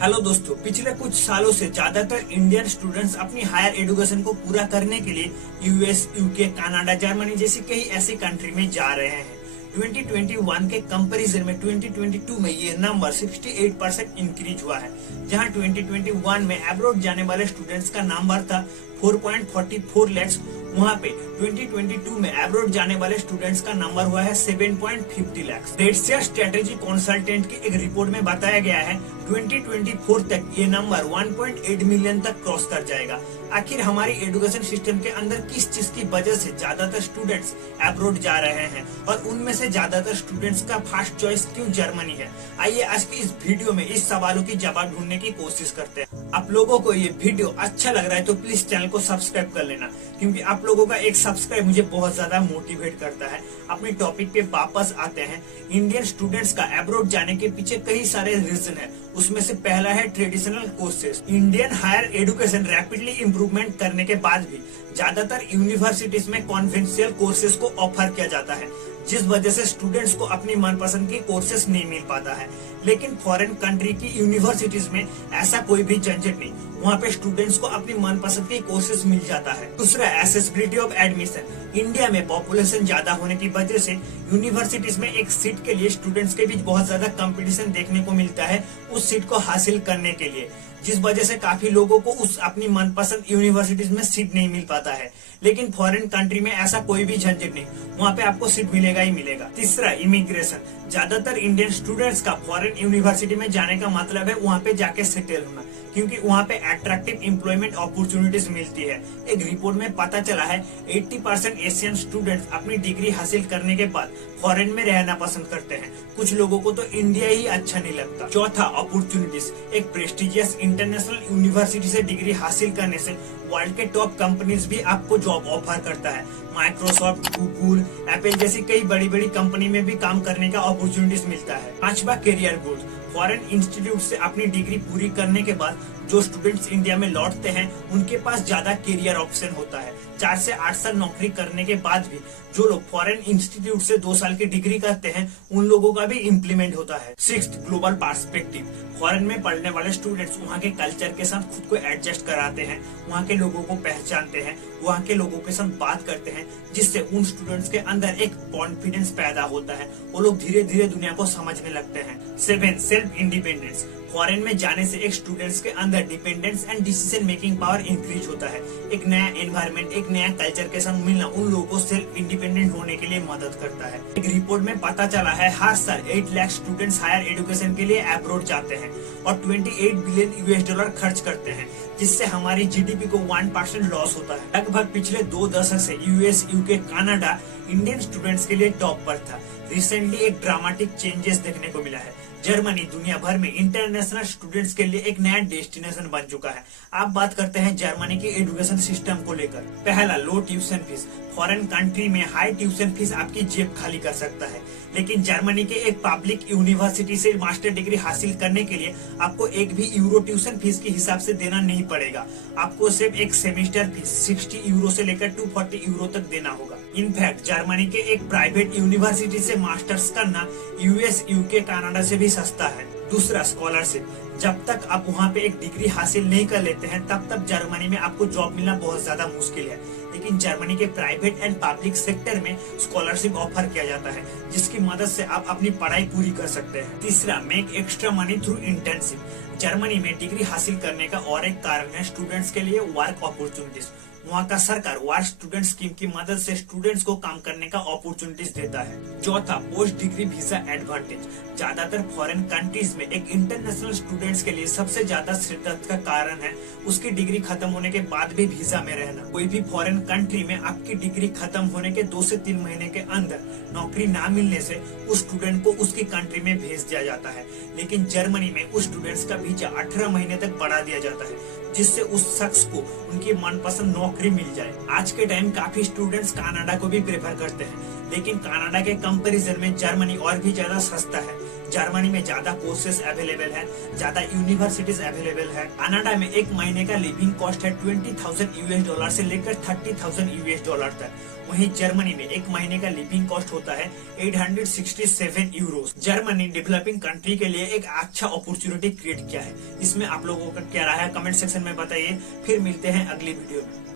Hello दोस्तों, पिछले कुछ सालों से ज्यादातर इंडियन स्टूडेंट्स अपनी हायर एजुकेशन को पूरा करने के लिए यूएस, यूके, कनाडा, जर्मनी जैसी कई ऐसी कंट्री में जा रहे हैं। 2021 के कंपैरिजन में 2022 में ये नंबर 68% इंक्रीज हुआ है, जहां 2021 में अब्रॉड जाने वाले स्टूडेंट्स का नंबर था 4.44 लाख। वहाँ पे 2022 में अब्रॉड जाने वाले स्टूडेंट्स का नंबर हुआ है 7.50 लाख। डेट्सिया स्ट्रेटेजी कंसल्टेंट की एक रिपोर्ट में बताया गया है 2024 तक ये नंबर 1.8 मिलियन तक क्रॉस कर जाएगा। आखिर हमारी एजुकेशन सिस्टम के अंदर किस चीज की वजह से ज्यादातर स्टूडेंट्स अब्रॉड जा रहे हैं और उनमें से ज्यादातर स्टूडेंट्स का फर्स्ट चॉइस क्यों जर्मनी है? आइए आज की इस वीडियो में इस सवालों की जवाब ढूंढने की कोशिश करते हैं। आप लोगों को ये वीडियो अच्छा लग रहा है तो प्लीज चैनल को सब्सक्राइब कर लेना, क्योंकि आप लोगों का एक सब्सक्राइब मुझे बहुत ज्यादा मोटिवेट करता है। अपने टॉपिक पे वापस आते हैं। इंडियन स्टूडेंट्स का अब्रॉड जाने के पीछे कई सारे रीजन है। उसमें से पहला है traditional courses. Indian higher education rapidly improvement करने के बाद भी ज्यादातर यूनिवर्सिटीज में कॉन्वेंशियल कोर्सेज को ऑफर किया जाता है, जिस वजह से स्टूडेंट्स को अपनी मनपसंद की कोर्सेज नहीं मिल पाता है। लेकिन फॉरेन कंट्री की यूनिवर्सिटीज में ऐसा कोई भी झंझट नहीं, वहाँ पे स्टूडेंट्स को अपनी मनपसंद की कोर्सेज मिल जाता है। दूसरा, एक्सेसिबिलिटी ऑफ एडमिशन। इंडिया में पॉपुलेशन ज्यादा होने की वजह से यूनिवर्सिटीज में एक सीट के लिए स्टूडेंट्स के बीच बहुत ज्यादा कंपटीशन देखने को मिलता है उस सीट को हासिल करने के लिए, जिस वजह से काफी लोगों को उस अपनी मनपसंद यूनिवर्सिटीज में सीट नहीं मिल पाता है। लेकिन फॉरेन कंट्री में ऐसा कोई भी झंझट नहीं, वहाँ पे आपको सीट मिलेगा ही मिलेगा। तीसरा, इमिग्रेशन। ज्यादातर इंडियन स्टूडेंट्स का फॉरेन यूनिवर्सिटी में जाने का मतलब है वहाँ पे जाके सेटल होना, क्योंकि वहाँ पे अट्रैक्टिव एम्प्लॉयमेंट अपॉर्चुनिटीज मिलती है। एक रिपोर्ट में पता चला है 80% एशियन स्टूडेंट्स अपनी डिग्री हासिल करने के बाद फॉरेन में रहना पसंद करते हैं। कुछ लोगों को तो इंडिया ही अच्छा नहीं लगता। चौथा, अपॉर्चुनिटीज। एक प्रेस्टिजियस इंटरनेशनल यूनिवर्सिटी से डिग्री हासिल करने से वर्ल्ड के टॉप कंपनीज भी आपको जॉब ऑफर करता है। माइक्रोसॉफ्ट, गूगल, एप्पल जैसी कई बड़ी बड़ी कंपनी में भी काम करने का अपॉर्चुनिटीज मिलता है। पांचवा, करियर गोल्स। फॉरेन इंस्टीट्यूट से अपनी डिग्री पूरी करने के बाद जो स्टूडेंट्स इंडिया में लौटते हैं उनके पास ज्यादा करियर ऑप्शन होता है। 4 से 8 साल नौकरी करने के बाद भी जो लोग फॉरेन इंस्टीट्यूट से 2 साल की डिग्री करते हैं उन लोगों का भी इम्प्लीमेंट होता है। 6th, global perspective. फॉरेन में पढ़ने वाले स्टूडेंट्स वहाँ के कल्चर के साथ खुद को एडजस्ट कराते हैं, वहाँ के लोगों को पहचानते हैं, वहाँ के लोगों के साथ बात करते हैं, जिससे उन स्टूडेंट्स के अंदर एक कॉन्फिडेंस पैदा होता है। वो लोग धीरे धीरे दुनिया को समझने लगते हैं। 7, सेल्फ इंडिपेंडेंस। फॉरेन में जाने से एक स्टूडेंट्स के अंदर dependence and decision making power increase होता है। एक नया एनवायरनमेंट, एक नया कल्चर के साथ मिलना उन लोगों को सेल्फ इंडिपेंडेंट होने के लिए मदद करता है। एक रिपोर्ट में पता चला है हर साल 8 लाख स्टूडेंट्स हायर एजुकेशन के लिए अब्रॉड जाते हैं और 28 बिलियन US डॉलर खर्च करते हैं, जिससे हमारी जीडीपी को 1% लॉस होता है। लगभग पिछले 2 दशक से US, UK, Canada Indian students के लिए टॉप पर था। रिसेंटली एक ड्रामेटिक चेंजेस देखने को मिला है। जर्मनी दुनिया भर में इंटरनेशनल स्टूडेंट्स के लिए एक नया डेस्टिनेशन बन चुका है। आप बात करते हैं जर्मनी के एजुकेशन सिस्टम को लेकर। पहला, लो ट्यूशन फीस। फॉरेन कंट्री में हाई ट्यूशन फीस आपकी जेब खाली कर सकता है, लेकिन जर्मनी के एक पब्लिक यूनिवर्सिटी से मास्टर डिग्री हासिल करने के लिए आपको एक भी यूरो ट्यूशन फीस के हिसाब से देना नहीं पड़ेगा। आपको सिर्फ एक सेमेस्टर फीस 60 यूरो से लेकर 240 यूरो तक देना होगा। इनफैक्ट जर्मनी के एक प्राइवेट यूनिवर्सिटी से मास्टर्स करना यूएस, यूके, कनाडा से भी सस्ता है। दूसरा, स्कॉलरशिप। जब तक आप वहाँ पे एक डिग्री हासिल नहीं कर लेते हैं तब तक जर्मनी में आपको जॉब मिलना बहुत ज्यादा मुश्किल है, लेकिन जर्मनी के प्राइवेट एंड पब्लिक सेक्टर में स्कॉलरशिप ऑफर किया जाता है, जिसकी मदद से आप अपनी पढ़ाई पूरी कर सकते हैं। तीसरा, make extra money through internship. Germany में डिग्री हासिल करने का और एक कारण है स्टूडेंट्स के लिए वर्क अपॉर्चुनिटीज। वहाँ का सरकार वर्क स्टूडेंट स्कीम की मदद से स्टूडेंट्स को काम करने का अपॉर्चुनिटीज देता है। चौथा, पोस्ट डिग्री वीजा एडवांटेज। ज्यादातर फॉरेन कंट्रीज में एक इंटरनेशनल स्टूडेंट्स के लिए सबसे ज्यादा शिद्दत का कारण है उसकी डिग्री खत्म होने के बाद भी वीजा में रहना। कोई भी फॉरेन कंट्री में आपकी डिग्री खत्म होने के 2 से 3 महीने के अंदर नौकरी ना मिलने से उस स्टूडेंट को उसकी कंट्री में भेज दिया जाता है, लेकिन जर्मनी में उस स्टूडेंट्स का वीजा 18 महीने तक बढ़ा दिया जाता है, जिससे उस शख्स को उनकी मनपसंद नौकरी मिल जाए। आज के टाइम काफी स्टूडेंट्स कनाडा को भी प्रेफर करते हैं, लेकिन कनाडा के कंपैरिजन में जर्मनी और भी ज्यादा सस्ता है। जर्मनी में ज्यादा कोर्सेस अवेलेबल है, ज्यादा यूनिवर्सिटीज अवेलेबल है। कनाडा में एक महीने का लिविंग कॉस्ट है $20,000 से लेकर $30,000 तक। वहीं जर्मनी में एक महीने का लिविंग कॉस्ट होता है €867। जर्मनी डेवलपिंग कंट्री के लिए एक अच्छा अपॉर्चुनिटी क्रिएट किया है। इसमें आप लोगों का क्या राय है, कमेंट सेक्शन में बताइए। फिर मिलते हैं अगली वीडियो में।